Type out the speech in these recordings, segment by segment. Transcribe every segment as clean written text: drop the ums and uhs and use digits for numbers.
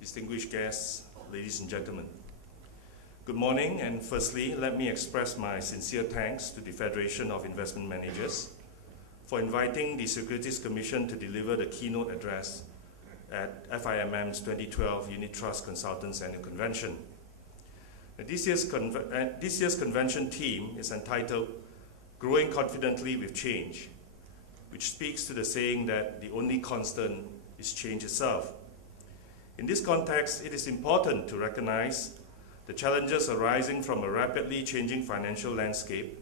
Distinguished guests, ladies and gentlemen. Good morning, and firstly, let me express my sincere thanks to the Federation of Investment Managers for inviting the Securities Commission to deliver the keynote address at FIMM's 2012 Unit Trust Consultants Annual Convention. This year's convention theme is entitled Growing Confidently with Change, which speaks to the saying that the only constant is change itself. In this context, it is important to recognize the challenges arising from a rapidly changing financial landscape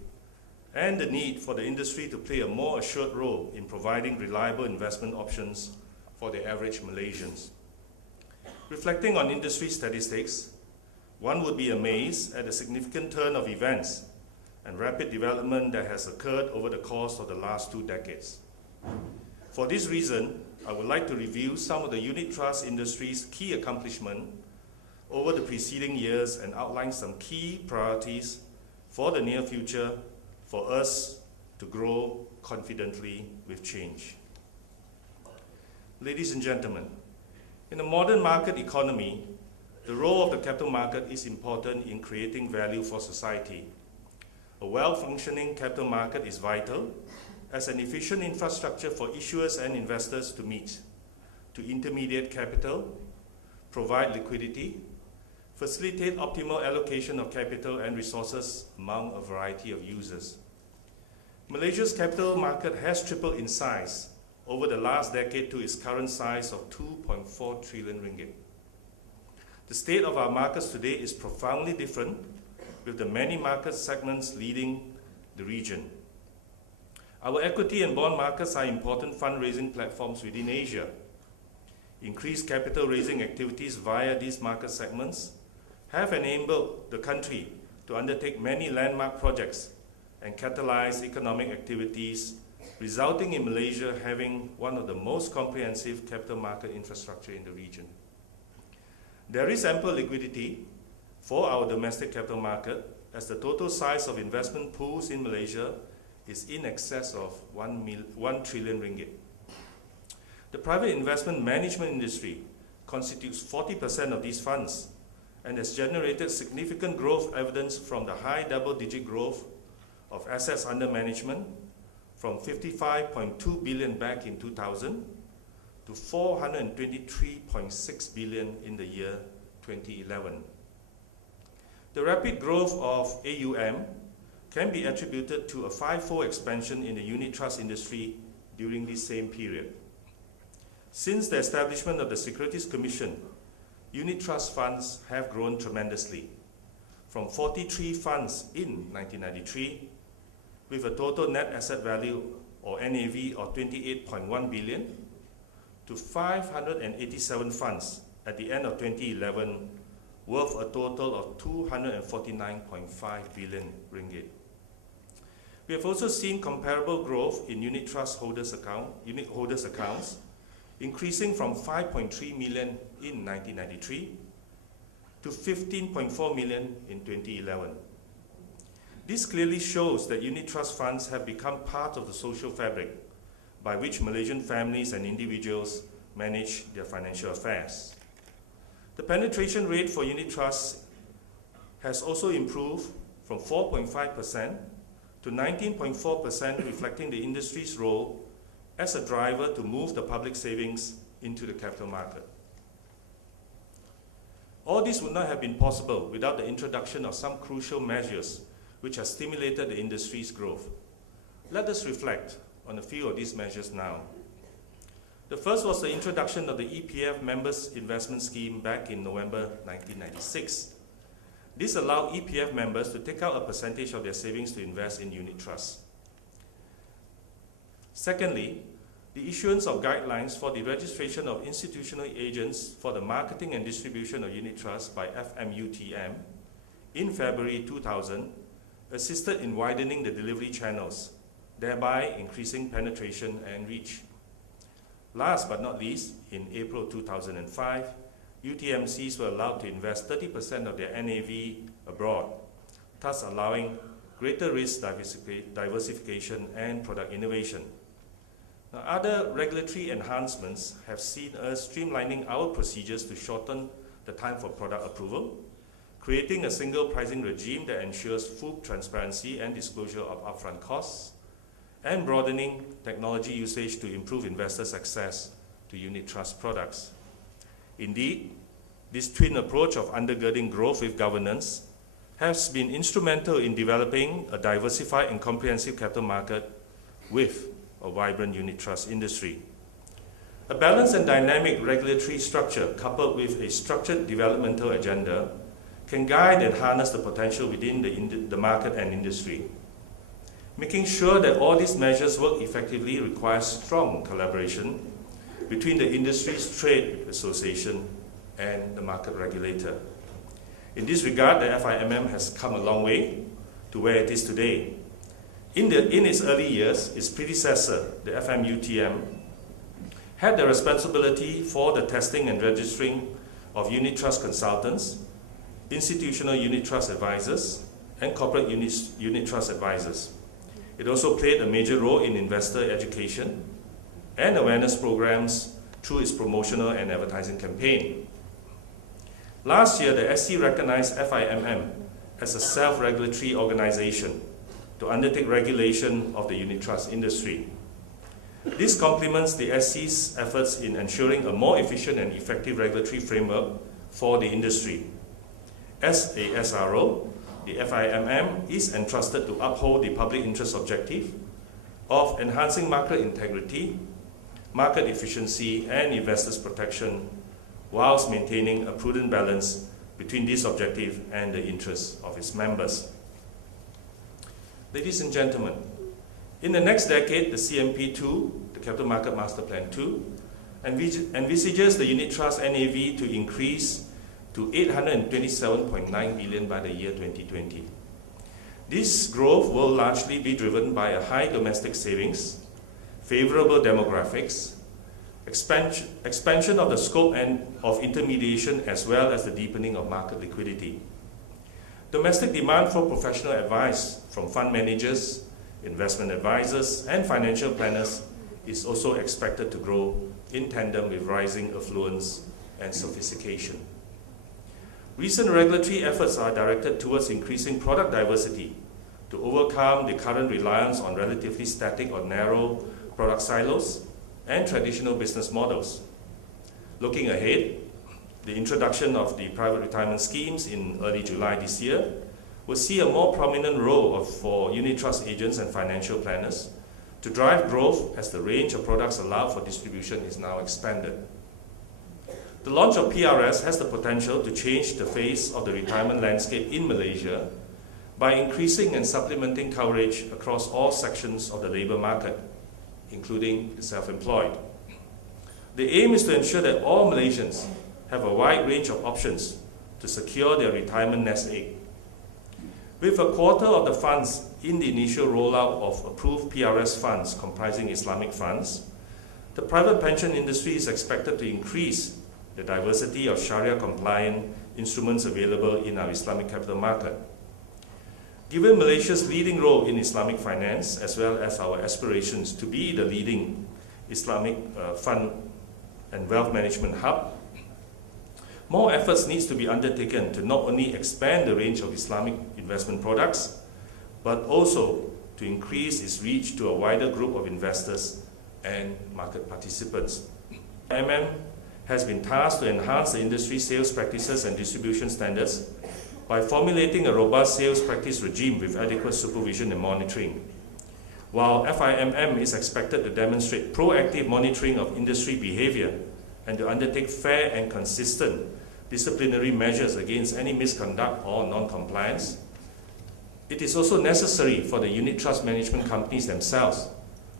and the need for the industry to play a more assured role in providing reliable investment options for the average Malaysians. Reflecting on industry statistics, one would be amazed at the significant turn of events and rapid development that has occurred over the course of the last 2 decades. For this reason, I would like to review some of the unit trust industry's key accomplishments over the preceding years and outline some key priorities for the near future for us to grow confidently with change. Ladies and gentlemen, in a modern market economy, the role of the capital market is important in creating value for society. A well-functioning capital market is vital as an efficient infrastructure for issuers and investors to meet, to intermediate capital, provide liquidity, facilitate optimal allocation of capital and resources among a variety of users. Malaysia's capital market has tripled in size over the last decade to its current size of 2.4 trillion ringgit. The state of our markets today is profoundly different, with the many market segments leading the region. Our equity and bond markets are important fundraising platforms within Asia. Increased capital raising activities via these market segments have enabled the country to undertake many landmark projects and catalyze economic activities, resulting in Malaysia having one of the most comprehensive capital market infrastructure in the region. There is ample liquidity for our domestic capital market, as the total size of investment pools in Malaysia is in excess of 1 trillion ringgit. The private investment management industry constitutes 40% of these funds and has generated significant growth evidence from the high double-digit growth of assets under management from 55.2 billion back in 2000 to 423.6 billion in the year 2011. The rapid growth of AUM can be attributed to a 5-fold expansion in the unit trust industry during this same period. Since the establishment of the Securities Commission, unit trust funds have grown tremendously, from 43 funds in 1993, with a total net asset value or NAV of 28.1 billion, to 587 funds at the end of 2011, worth a total of 249.5 billion ringgit. We have also seen comparable growth in unit holders accounts, increasing from 5.3 million in 1993 to 15.4 million in 2011. This clearly shows that unit trust funds have become part of the social fabric by which Malaysian families and individuals manage their financial affairs. The penetration rate for unit trusts has also improved from 4.5% to 19.4%, reflecting the industry's role as a driver to move the public savings into the capital market. All this would not have been possible without the introduction of some crucial measures which have stimulated the industry's growth. Let us reflect on a few of these measures now. The first was the introduction of the EPF Members Investment Scheme back in November 1996. This allowed EPF members to take out a percentage of their savings to invest in unit trusts. Secondly, the issuance of guidelines for the registration of institutional agents for the marketing and distribution of unit trusts by FMUTM in February 2000 assisted in widening the delivery channels, thereby increasing penetration and reach. Last but not least, in April 2005, UTMCs were allowed to invest 30% of their NAV abroad, thus allowing greater risk diversification and product innovation. Now, other regulatory enhancements have seen us streamlining our procedures to shorten the time for product approval, creating a single pricing regime that ensures full transparency and disclosure of upfront costs, and broadening technology usage to improve investors' access to unit trust products. Indeed, this twin approach of undergirding growth with governance has been instrumental in developing a diversified and comprehensive capital market with a vibrant unit trust industry. A balanced and dynamic regulatory structure coupled with a structured developmental agenda can guide and harness the potential within the market and industry. Making sure that all these measures work effectively requires strong collaboration between the industry's trade association and the market regulator. In this regard, the FIMM has come a long way to where it is today. In its early years, its predecessor, the FMUTM, had the responsibility for the testing and registering of unit trust consultants, institutional unit trust advisors, and corporate unit trust advisors. It also played a major role in investor education and awareness programs through its promotional and advertising campaign. Last year, the SC recognized FIMM as a self-regulatory organization to undertake regulation of the unit trust industry. This complements the SC's efforts in ensuring a more efficient and effective regulatory framework for the industry. As a SRO, the FIMM is entrusted to uphold the public interest objective of enhancing market integrity, market efficiency, and investors' protection, whilst maintaining a prudent balance between this objective and the interests of its members. Ladies and gentlemen, in the next decade, the CMP2, the Capital Market Master Plan 2, envisages the unit trust NAV to increase to 827.9 billion by the year 2020. This growth will largely be driven by a high domestic savings, favorable demographics, expansion of the scope and of intermediation, as well as the deepening of market liquidity. Domestic demand for professional advice from fund managers, investment advisors, and financial planners is also expected to grow in tandem with rising affluence and sophistication. Recent regulatory efforts are directed towards increasing product diversity to overcome the current reliance on relatively static or narrow product silos and traditional business models. Looking ahead, the introduction of the private retirement schemes in early July this year will see a more prominent role for unit trust agents and financial planners to drive growth as the range of products allowed for distribution is now expanded. The launch of PRS has the potential to change the face of the retirement landscape in Malaysia by increasing and supplementing coverage across all sections of the labour market, including the self-employed. The aim is to ensure that all Malaysians have a wide range of options to secure their retirement nest egg. With a quarter of the funds in the initial rollout of approved PRS funds comprising Islamic funds, the private pension industry is expected to increase the diversity of Sharia-compliant instruments available in our Islamic capital market. Given Malaysia's leading role in Islamic finance, as well as our aspirations to be the leading Islamic fund and wealth management hub, more efforts needs to be undertaken to not only expand the range of Islamic investment products, but also to increase its reach to a wider group of investors and market participants. Has been tasked to enhance the industry sales practices and distribution standards by formulating a robust sales practice regime with adequate supervision and monitoring. While FIMM is expected to demonstrate proactive monitoring of industry behavior and to undertake fair and consistent disciplinary measures against any misconduct or non-compliance, it is also necessary for the unit trust management companies themselves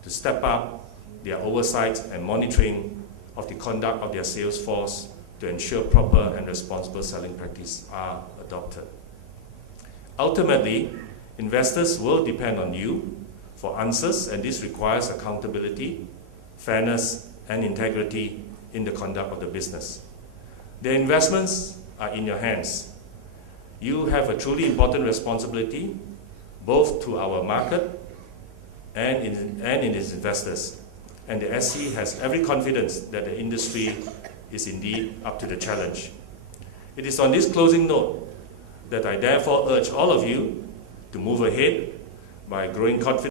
to step up their oversight and monitoring of the conduct of their sales force to ensure proper and responsible selling practices are adopted. Ultimately, investors will depend on you for answers, and this requires accountability, fairness, and integrity in the conduct of the business. Their investments are in your hands. You have a truly important responsibility, both to our market and in its investors. and the SC has every confidence that the industry is indeed up to the challenge. It is on this closing note that I therefore urge all of you to move ahead by growing confidence